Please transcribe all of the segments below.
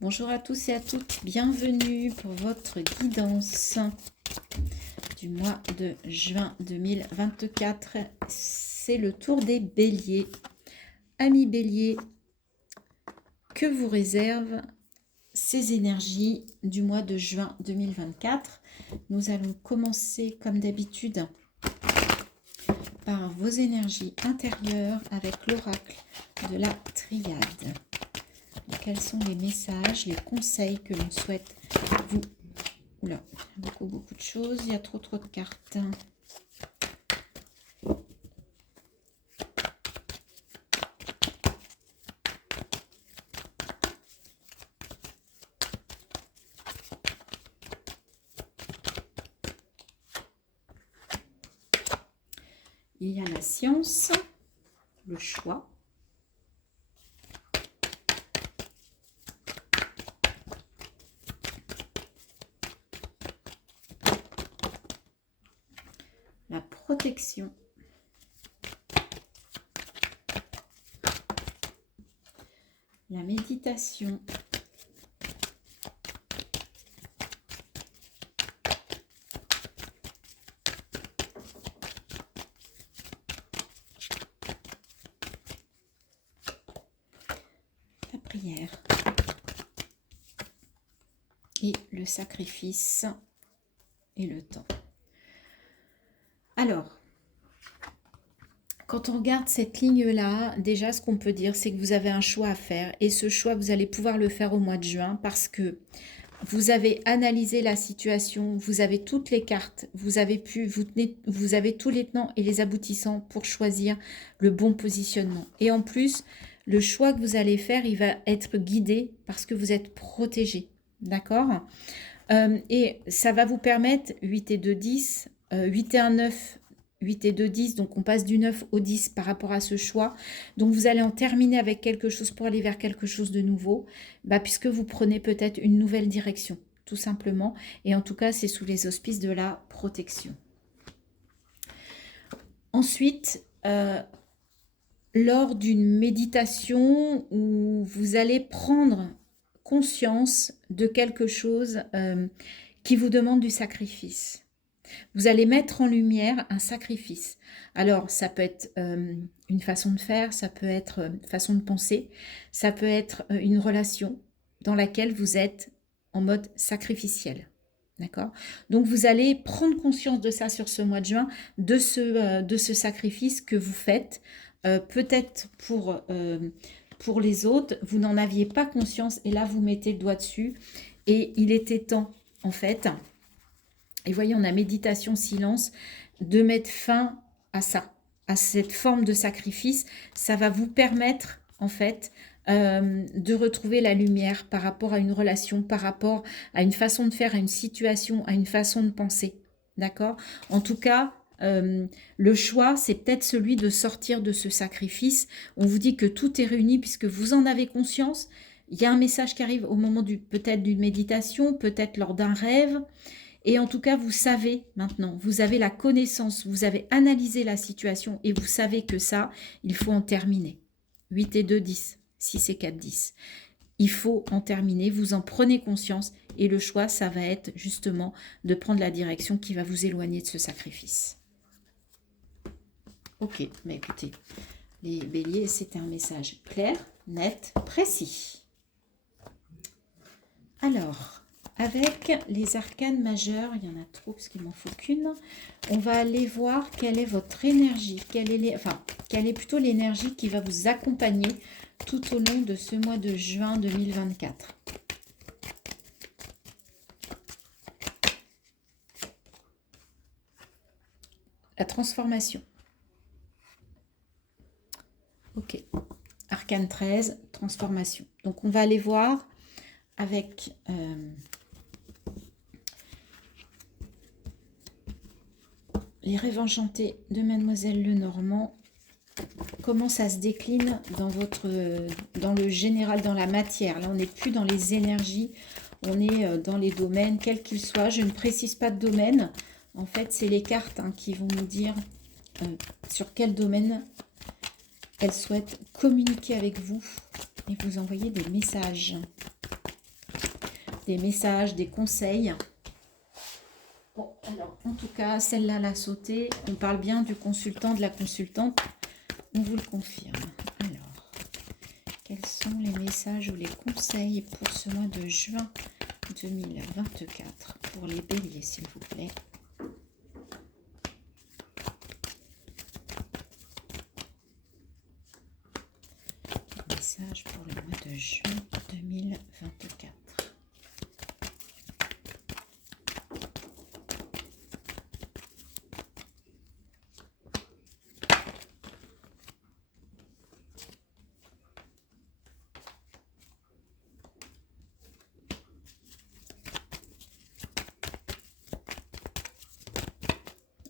Bonjour à tous et à toutes, bienvenue pour votre guidance du mois de juin 2024. C'est le tour des béliers. Amis béliers, que vous réservent ces énergies du mois de juin 2024? Nous allons commencer comme d'habitude par vos énergies intérieures avec l'oracle de la triade. Quels sont les messages, les conseils que l'on souhaite vous... Oula, beaucoup de choses, il y a trop de cartes. Il y a la science, le choix. La protection. La méditation. La prière. Et le sacrifice et le temps. Alors, quand on regarde cette ligne-là, déjà ce qu'on peut dire, c'est que vous avez un choix à faire. Et ce choix, vous allez pouvoir le faire au mois de juin parce que vous avez analysé la situation, vous avez toutes les cartes, vous avez tous les tenants et les aboutissants pour choisir le bon positionnement. Et en plus, le choix que vous allez faire, il va être guidé parce que vous êtes protégé. D'accord ? Et ça va vous permettre 8 et 2, 10, 8 et 1, 9, 8 et 2, 10, donc on passe du 9 au 10 par rapport à ce choix. Donc vous allez en terminer avec quelque chose pour aller vers quelque chose de nouveau, puisque vous prenez peut-être une nouvelle direction, tout simplement. Et en tout cas, c'est sous les auspices de la protection. Ensuite, lors d'une méditation où vous allez prendre conscience de quelque chose qui vous demande du sacrifice. Vous allez mettre en lumière un sacrifice. Alors, ça peut être une façon de faire, ça peut être une façon de penser, ça peut être une relation dans laquelle vous êtes en mode sacrificiel. D'accord ? Donc, vous allez prendre conscience de ça sur ce mois de juin, de ce sacrifice que vous faites. Peut-être pour les autres, vous n'en aviez pas conscience et là, vous mettez le doigt dessus. Et il était temps, en fait... Et voyez, on a méditation, silence, de mettre fin à ça, à cette forme de sacrifice. Ça va vous permettre, en fait, de retrouver la lumière par rapport à une relation, par rapport à une façon de faire, à une situation, à une façon de penser. D'accord ? En tout cas, le choix, c'est peut-être celui de sortir de ce sacrifice. On vous dit que tout est réuni puisque vous en avez conscience. Il y a un message qui arrive au moment peut-être d'une méditation, peut-être lors d'un rêve. Et en tout cas, vous savez maintenant, vous avez la connaissance, vous avez analysé la situation et vous savez que ça, il faut en terminer. 8 et 2, 10. 6 et 4, 10. Il faut en terminer, vous en prenez conscience et le choix, ça va être justement de prendre la direction qui va vous éloigner de ce sacrifice. Ok, mais écoutez, les béliers, c'était un message clair, net, précis. Alors... Avec les arcanes majeures, il y en a trop parce qu'il m'en faut qu'une. On va aller voir quelle est votre énergie, quelle est plutôt l'énergie qui va vous accompagner tout au long de ce mois de juin 2024. La transformation. Ok. Arcane 13, transformation. Donc on va aller voir avec... les rêves enchantés de Mademoiselle Lenormand, comment ça se décline dans le général, dans la matière. Là, on n'est plus dans les énergies, on est dans les domaines, quels qu'ils soient. Je ne précise pas de domaine. En fait, c'est les cartes qui vont nous dire sur quel domaine elles souhaitent communiquer avec vous et vous envoyer des messages. des messages, des conseils. Bon, alors, en tout cas, celle-là l'a sauté. On parle bien du consultant, de la consultante. On vous le confirme. Alors, quels sont les messages ou les conseils pour ce mois de juin 2024 pour les béliers, s'il vous plaît? Message pour le mois de juin 2024.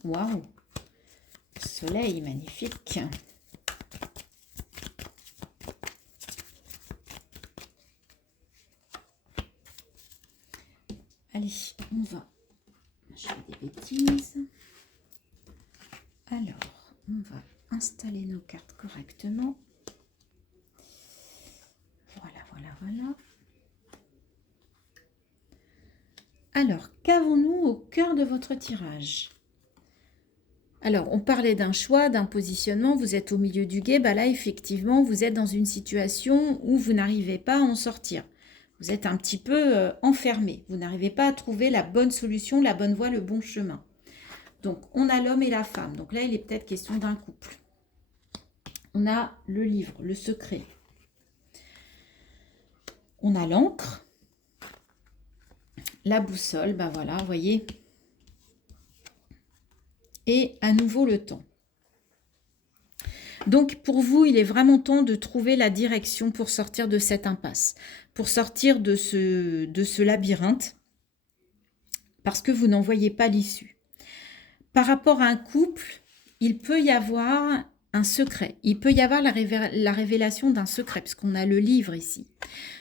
Waouh! Soleil magnifique. Allez, on va. Je fais des bêtises. Alors, on va installer nos cartes correctement. Voilà, voilà, voilà. Alors, qu'avons-nous au cœur de votre tirage? Alors, on parlait d'un choix, d'un positionnement, vous êtes au milieu du gué, bah là, effectivement, vous êtes dans une situation où vous n'arrivez pas à en sortir. Vous êtes un petit peu enfermé, vous n'arrivez pas à trouver la bonne solution, la bonne voie, le bon chemin. Donc, on a l'homme et la femme. Donc là, il est peut-être question d'un couple. On a le livre, le secret. On a l'encre, la boussole, ben voilà, vous voyez. Et à nouveau le temps. Donc pour vous, il est vraiment temps de trouver la direction pour sortir de cette impasse, pour sortir de ce labyrinthe, parce que vous n'en voyez pas l'issue. Par rapport à un couple, il peut y avoir un secret, il peut y avoir la révélation d'un secret, parce qu'on a le livre ici.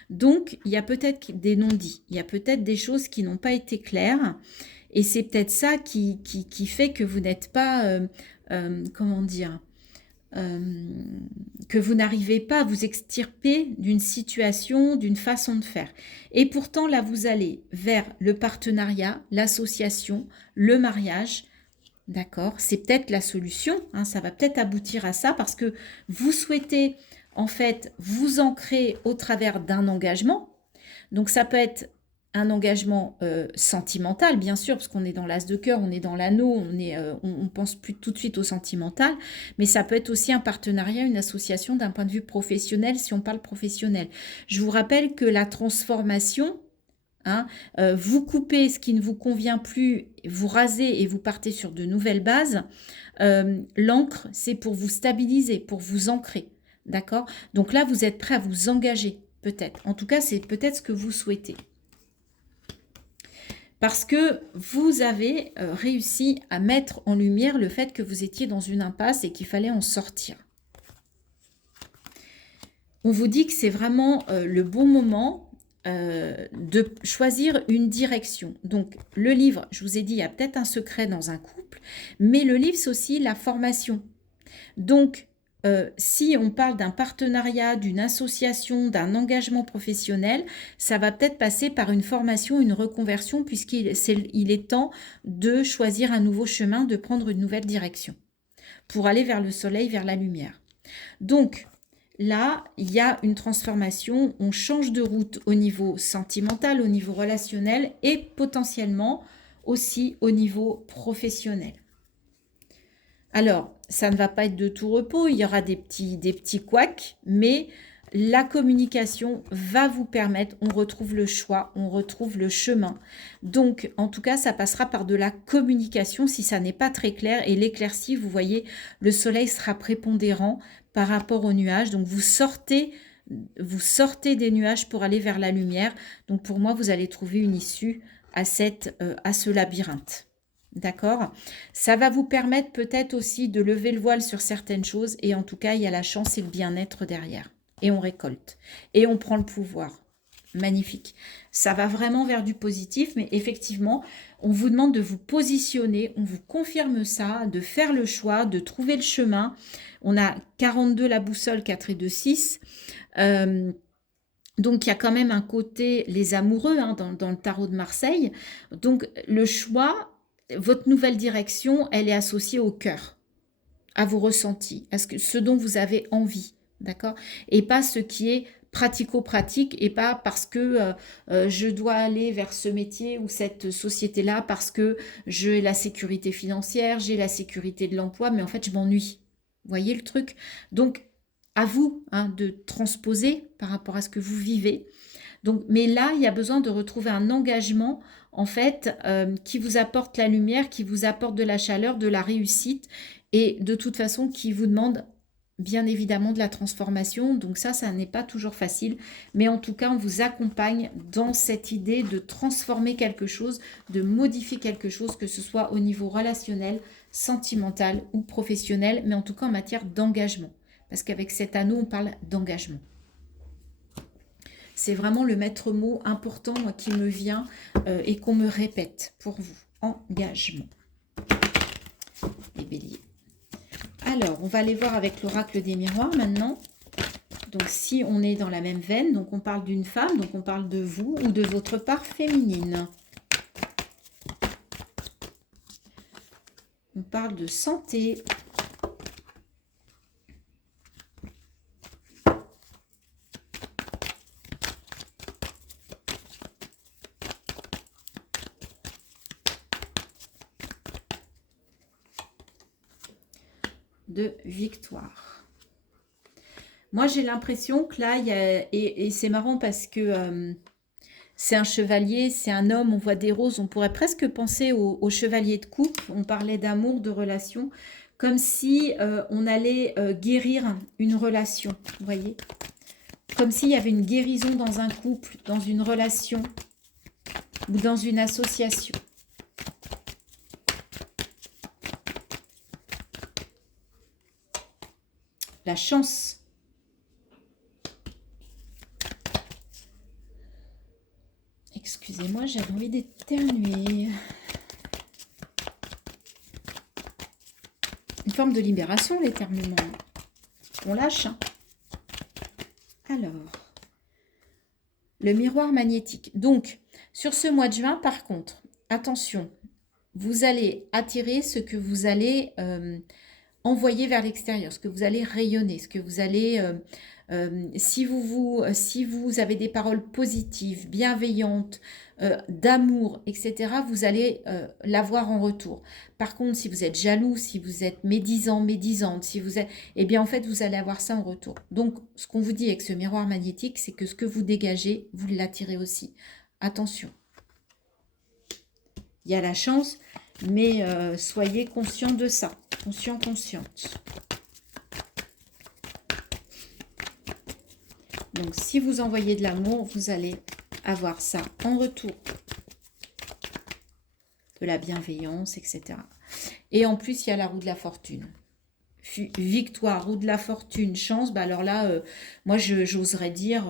Donc il y a peut-être des non-dits, il y a peut-être des choses qui n'ont pas été claires, et c'est peut-être ça qui fait que vous n'êtes pas, comment dire, que vous n'arrivez pas à vous extirper d'une situation, d'une façon de faire. Et pourtant, là, vous allez vers le partenariat, l'association, le mariage. D'accord? C'est peut-être la solution, hein, ça va peut-être aboutir à ça parce que vous souhaitez, en fait, vous ancrer au travers d'un engagement. Donc, ça peut être un engagement sentimental, bien sûr, parce qu'on est dans l'as de cœur, on est dans l'anneau, on pense plus tout de suite au sentimental, mais ça peut être aussi un partenariat, une association d'un point de vue professionnel, si on parle professionnel. Je vous rappelle que la transformation, hein, vous coupez ce qui ne vous convient plus, vous rasez et vous partez sur de nouvelles bases. L'encre, c'est pour vous stabiliser, pour vous ancrer, d'accord? Donc là, vous êtes prêt à vous engager, peut-être. En tout cas, c'est peut-être ce que vous souhaitez. Parce que vous avez réussi à mettre en lumière le fait que vous étiez dans une impasse et qu'il fallait en sortir. On vous dit que c'est vraiment le bon moment de choisir une direction. Donc, le livre, je vous ai dit, il y a peut-être un secret dans un couple, mais le livre, c'est aussi la formation. Donc, si on parle d'un partenariat, d'une association, d'un engagement professionnel, ça va peut-être passer par une formation, une reconversion, puisqu'il est temps de choisir un nouveau chemin, de prendre une nouvelle direction pour aller vers le soleil, vers la lumière. Donc, là, il y a une transformation, on change de route au niveau sentimental, au niveau relationnel et potentiellement aussi au niveau professionnel. Alors, ça ne va pas être de tout repos, il y aura des petits couacs, mais la communication va vous permettre, on retrouve le choix, on retrouve le chemin. Donc, en tout cas, ça passera par de la communication si ça n'est pas très clair. Et l'éclaircie, vous voyez, le soleil sera prépondérant par rapport aux nuages. Donc, vous sortez des nuages pour aller vers la lumière. Donc, pour moi, vous allez trouver une issue à ce labyrinthe. D'accord? Ça va vous permettre peut-être aussi de lever le voile sur certaines choses et en tout cas, il y a la chance et le bien-être derrière. Et on récolte. Et on prend le pouvoir. Magnifique. Ça va vraiment vers du positif, mais effectivement, on vous demande de vous positionner, on vous confirme ça, de faire le choix, de trouver le chemin. On a 42 la boussole, 4 et 2, 6. Donc, il y a quand même un côté, les amoureux, hein, dans le tarot de Marseille. Donc, le choix, votre nouvelle direction, elle est associée au cœur, à vos ressentis, à ce dont vous avez envie, d'accord? Et pas ce qui est pratico-pratique et pas parce que je dois aller vers ce métier ou cette société-là parce que j'ai la sécurité financière, j'ai la sécurité de l'emploi, mais en fait, je m'ennuie. Vous voyez le truc? Donc, à vous, hein, de transposer par rapport à ce que vous vivez. Donc, mais là, il y a besoin de retrouver un engagement, en fait, qui vous apporte la lumière, qui vous apporte de la chaleur, de la réussite, et de toute façon, qui vous demande bien évidemment de la transformation. Donc ça n'est pas toujours facile, mais en tout cas, on vous accompagne dans cette idée de transformer quelque chose, de modifier quelque chose, que ce soit au niveau relationnel, sentimental ou professionnel, mais en tout cas en matière d'engagement. Parce qu'avec cet anneau, on parle d'engagement. C'est vraiment le maître mot important, moi, qui me vient et qu'on me répète pour vous. Engagement. Les béliers. Alors, on va aller voir avec l'oracle des miroirs maintenant. Donc, si on est dans la même veine, donc on parle d'une femme, donc on parle de vous ou de votre part féminine. On parle de santé. De victoire. Moi, j'ai l'impression que là, il y a, et c'est marrant parce que c'est un chevalier, c'est un homme, on voit des roses, on pourrait presque penser au chevalier de coupe, on parlait d'amour, de relation, comme si on allait guérir une relation, vous voyez, comme s'il y avait une guérison dans un couple, dans une relation ou dans une association. La chance. Excusez-moi, j'avais envie d'éternuer. Une forme de libération, l'éternuement. On lâche. Hein. Alors, le miroir magnétique. Donc, sur ce mois de juin, par contre, attention, vous allez attirer ce que vous allez envoyer vers l'extérieur, ce que vous allez rayonner, ce que vous allez... si vous avez des paroles positives, bienveillantes, d'amour, etc., vous allez l'avoir en retour. Par contre, si vous êtes jaloux, si vous êtes médisant, médisante, si vous êtes... Eh bien, en fait, vous allez avoir ça en retour. Donc, ce qu'on vous dit avec ce miroir magnétique, c'est que ce que vous dégagez, vous l'attirez aussi. Attention. Il y a la chance, mais soyez conscient de ça. Conscient, consciente. Donc, si vous envoyez de l'amour, vous allez avoir ça en retour. De la bienveillance, etc. Et en plus, il y a la roue de la fortune. Victoire, roue de la fortune, chance. Bah alors là, moi, j'oserais dire...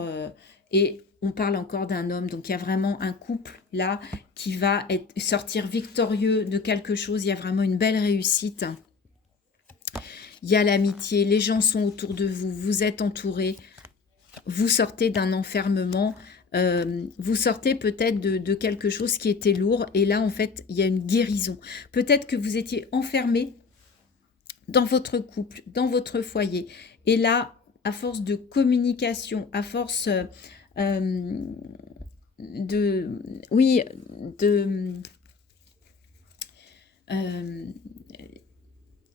et on parle encore d'un homme. Donc, il y a vraiment un couple, là, qui va sortir victorieux de quelque chose. Il y a vraiment une belle réussite. Il y a l'amitié. Les gens sont autour de vous. Vous êtes entourés. Vous sortez d'un enfermement, vous sortez peut-être de quelque chose qui était lourd, et là, en fait, il y a une guérison. Peut-être que vous étiez enfermé dans votre couple, dans votre foyer, et là, à force de communication, à force de... Oui,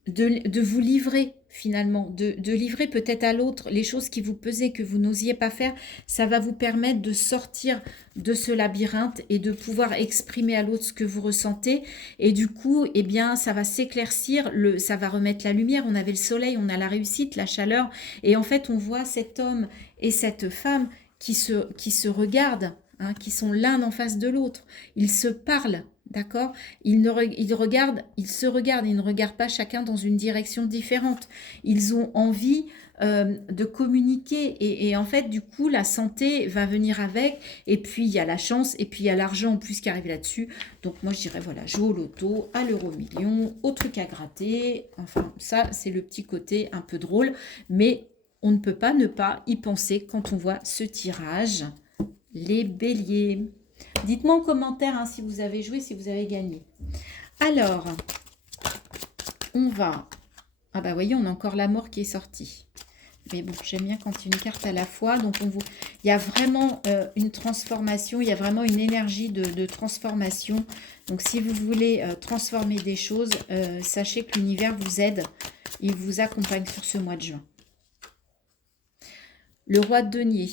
de vous livrer finalement, de livrer peut-être à l'autre les choses qui vous pesaient, que vous n'osiez pas faire, ça va vous permettre de sortir de ce labyrinthe et de pouvoir exprimer à l'autre ce que vous ressentez. Et du coup, eh bien, ça va s'éclaircir, ça va remettre la lumière. On avait le soleil, on a la réussite, la chaleur. Et en fait, on voit cet homme et cette femme qui se regardent, hein, qui sont l'un en face de l'autre. Ils se parlent. D'accord, ils se regardent, ils ne regardent pas chacun dans une direction différente. Ils ont envie de communiquer et en fait, du coup, la santé va venir avec. Et puis, il y a la chance et puis il y a l'argent en plus qui arrive là-dessus. Donc, moi, je dirais, voilà, jouer au loto, à l'euro-million, au truc à gratter. Enfin, ça, c'est le petit côté un peu drôle. Mais on ne peut pas ne pas y penser quand on voit ce tirage. Les béliers. Dites-moi en commentaire hein, si vous avez joué, si vous avez gagné. Alors, on va... Ah bah voyez, on a encore la mort qui est sortie. Mais bon, j'aime bien quand une carte à la fois. Donc, il y a vraiment une transformation, il y a vraiment une énergie de transformation. Donc, si vous voulez transformer des choses, sachez que l'univers vous aide. Il vous accompagne sur ce mois de juin. Le roi de denier.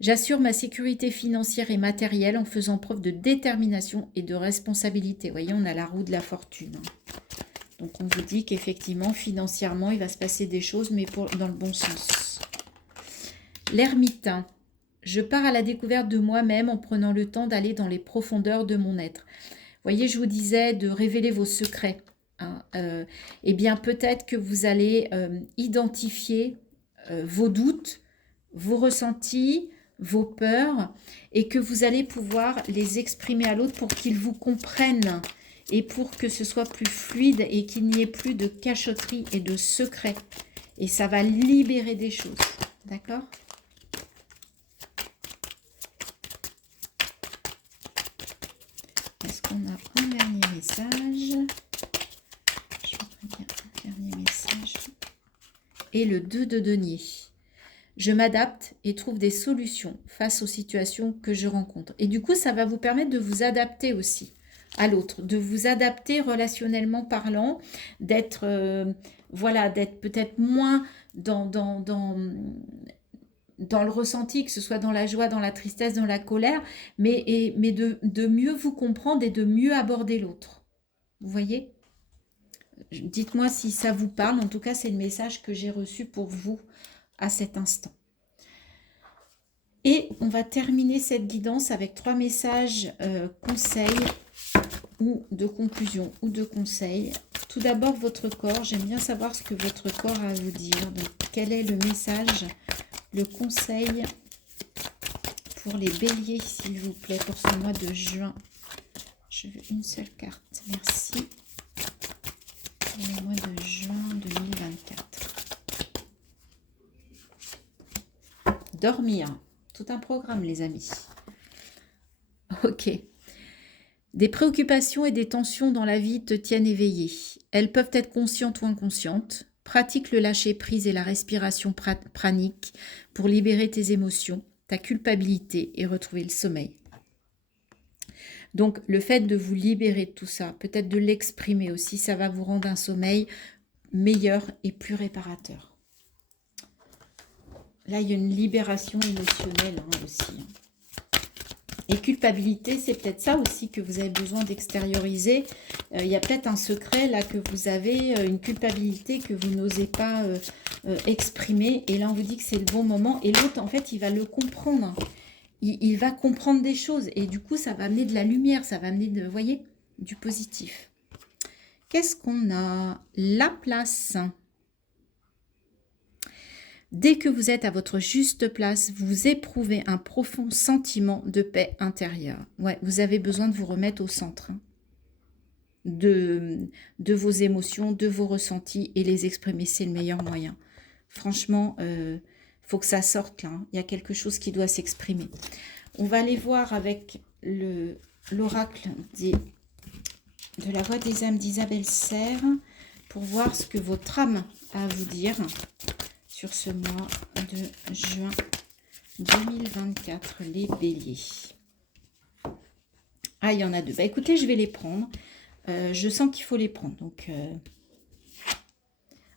J'assure ma sécurité financière et matérielle en faisant preuve de détermination et de responsabilité. Vous voyez, on a la roue de la fortune. Donc, on vous dit qu'effectivement, financièrement, il va se passer des choses, mais dans le bon sens. L'ermitain. Je pars à la découverte de moi-même en prenant le temps d'aller dans les profondeurs de mon être. Vous voyez, je vous disais de révéler vos secrets. Hein. Eh bien, peut-être que vous allez identifier vos doutes, vos ressentis, vos peurs, et que vous allez pouvoir les exprimer à l'autre pour qu'il vous comprenne et pour que ce soit plus fluide et qu'il n'y ait plus de cachotterie et de secrets. Et ça va libérer des choses. D'accord ? Est-ce qu'on a un dernier message ? Je voudrais bien un dernier message. Et le 2 de denier. Je m'adapte et trouve des solutions face aux situations que je rencontre. Et du coup, ça va vous permettre de vous adapter aussi à l'autre, de vous adapter relationnellement parlant, d'être voilà, d'être peut-être moins dans le ressenti, que ce soit dans la joie, dans la tristesse, dans la colère, mais de mieux vous comprendre et de mieux aborder l'autre. Vous voyez ? Dites-moi si ça vous parle. En tout cas, c'est le message que j'ai reçu pour vous à cet instant. Et on va terminer cette guidance avec 3 messages conseils ou de conclusion ou de conseils. Tout d'abord, votre corps. J'aime bien savoir ce que votre corps a à vous dire. Donc, quel est le message, le conseil pour les béliers, s'il vous plaît, pour ce mois de juin? Je veux une seule carte. Merci. Pour le mois de juin 2024. Dormir. Tout un programme, les amis. Ok. Des préoccupations et des tensions dans la vie te tiennent éveillé. Elles peuvent être conscientes ou inconscientes. Pratique le lâcher-prise et la respiration pranique pour libérer tes émotions, ta culpabilité et retrouver le sommeil. Donc, le fait de vous libérer de tout ça, peut-être de l'exprimer aussi, ça va vous rendre un sommeil meilleur et plus réparateur. Là, il y a une libération émotionnelle aussi. Et culpabilité, c'est peut-être ça aussi que vous avez besoin d'extérioriser. Il y a peut-être un secret là que vous avez, une culpabilité que vous n'osez pas exprimer. Et là, on vous dit que c'est le bon moment. Et l'autre, en fait, il va le comprendre. Il va comprendre des choses. Et du coup, ça va amener de la lumière. Ça va amener, vous voyez, du positif. Qu'est-ce qu'on a? La place. Dès que vous êtes à votre juste place, vous éprouvez un profond sentiment de paix intérieure. Ouais, vous avez besoin de vous remettre au centre de vos émotions, de vos ressentis et les exprimer. C'est le meilleur moyen. Franchement, faut que ça sorte là. Il y a quelque chose qui doit s'exprimer. On va aller voir avec l'oracle de la voix des âmes d'Isabelle Serre pour voir ce que votre âme a à vous dire sur ce mois de juin 2024, les béliers. Ah, il y en a 2. Bah écoutez, je vais les prendre. Je sens qu'il faut les prendre. Donc,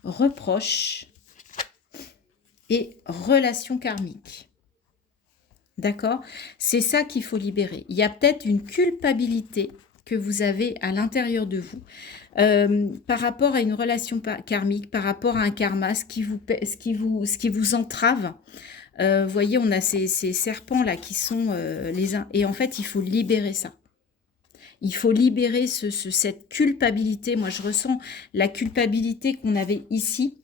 reproche et relation karmique. D'accord? C'est ça qu'il faut libérer. Il y a peut-être une culpabilité que vous avez à l'intérieur de vous par rapport à une relation karmique, par rapport à un karma, ce qui vous entrave. Vous voyez, on a ces serpents là qui sont les uns. Et en fait, il faut libérer ça. Il faut libérer cette culpabilité. Moi, je ressens la culpabilité qu'on avait ici.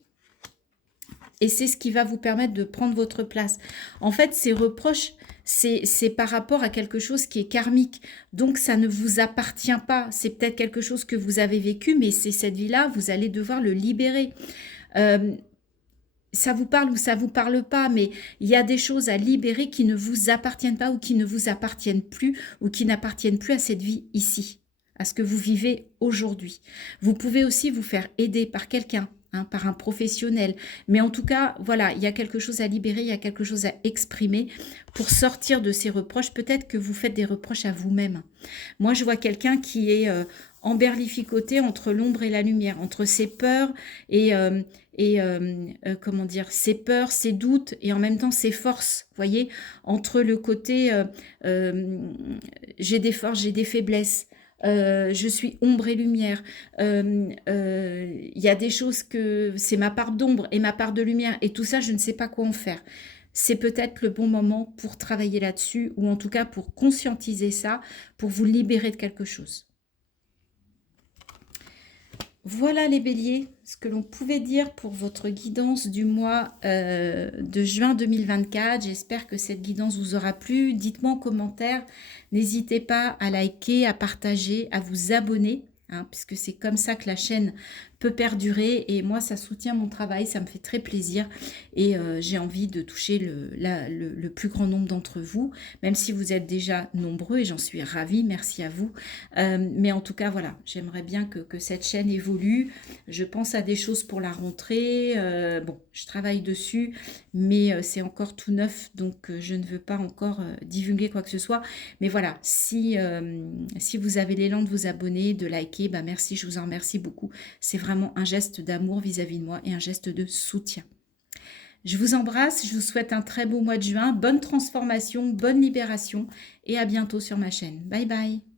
Et c'est ce qui va vous permettre de prendre votre place. En fait, ces reproches, c'est par rapport à quelque chose qui est karmique. Donc, ça ne vous appartient pas. C'est peut-être quelque chose que vous avez vécu, mais c'est cette vie-là, vous allez devoir le libérer. ça vous parle ou ça vous parle pas, mais il y a des choses à libérer qui ne vous appartiennent pas ou qui ne vous appartiennent plus ou qui n'appartiennent plus à cette vie ici, à ce que vous vivez aujourd'hui. Vous pouvez aussi vous faire aider par quelqu'un, hein, par un professionnel. Mais en tout cas, voilà, il y a quelque chose à libérer, il y a quelque chose à exprimer pour sortir de ces reproches. Peut-être que vous faites des reproches à vous-même. Moi, je vois quelqu'un qui est emberlificoté entre l'ombre et la lumière, entre ses peurs et comment dire, ses peurs, ses doutes et en même temps ses forces. Vous voyez, entre le côté j'ai des forces, j'ai des faiblesses. Je suis ombre et lumière. Il y a des choses que c'est ma part d'ombre et ma part de lumière. Et tout ça, je ne sais pas quoi en faire. C'est peut-être le bon moment pour travailler là-dessus, ou en tout cas pour conscientiser ça, pour vous libérer de quelque chose. Voilà les béliers, ce que l'on pouvait dire pour votre guidance du mois de juin 2024. J'espère que cette guidance vous aura plu. Dites-moi en commentaire. N'hésitez pas à liker, à partager, à vous abonner, hein, puisque c'est comme ça que la chaîne peut perdurer. Et moi, ça soutient mon travail, ça me fait très plaisir. Et j'ai envie de toucher le plus grand nombre d'entre vous, même si vous êtes déjà nombreux, et j'en suis ravie. Merci à vous. Mais en tout cas, voilà, j'aimerais bien que cette chaîne évolue. Je pense à des choses pour la rentrée. Bon, je travaille dessus, mais c'est encore tout neuf, donc je ne veux pas encore divulguer quoi que ce soit. Mais voilà, si vous avez l'élan de vous abonner, de liker, bah merci, je vous en remercie beaucoup. C'est vraiment un geste d'amour vis-à-vis de moi et un geste de soutien. Je vous embrasse, je vous souhaite un très beau mois de juin, bonne transformation, bonne libération et à bientôt sur ma chaîne. Bye bye.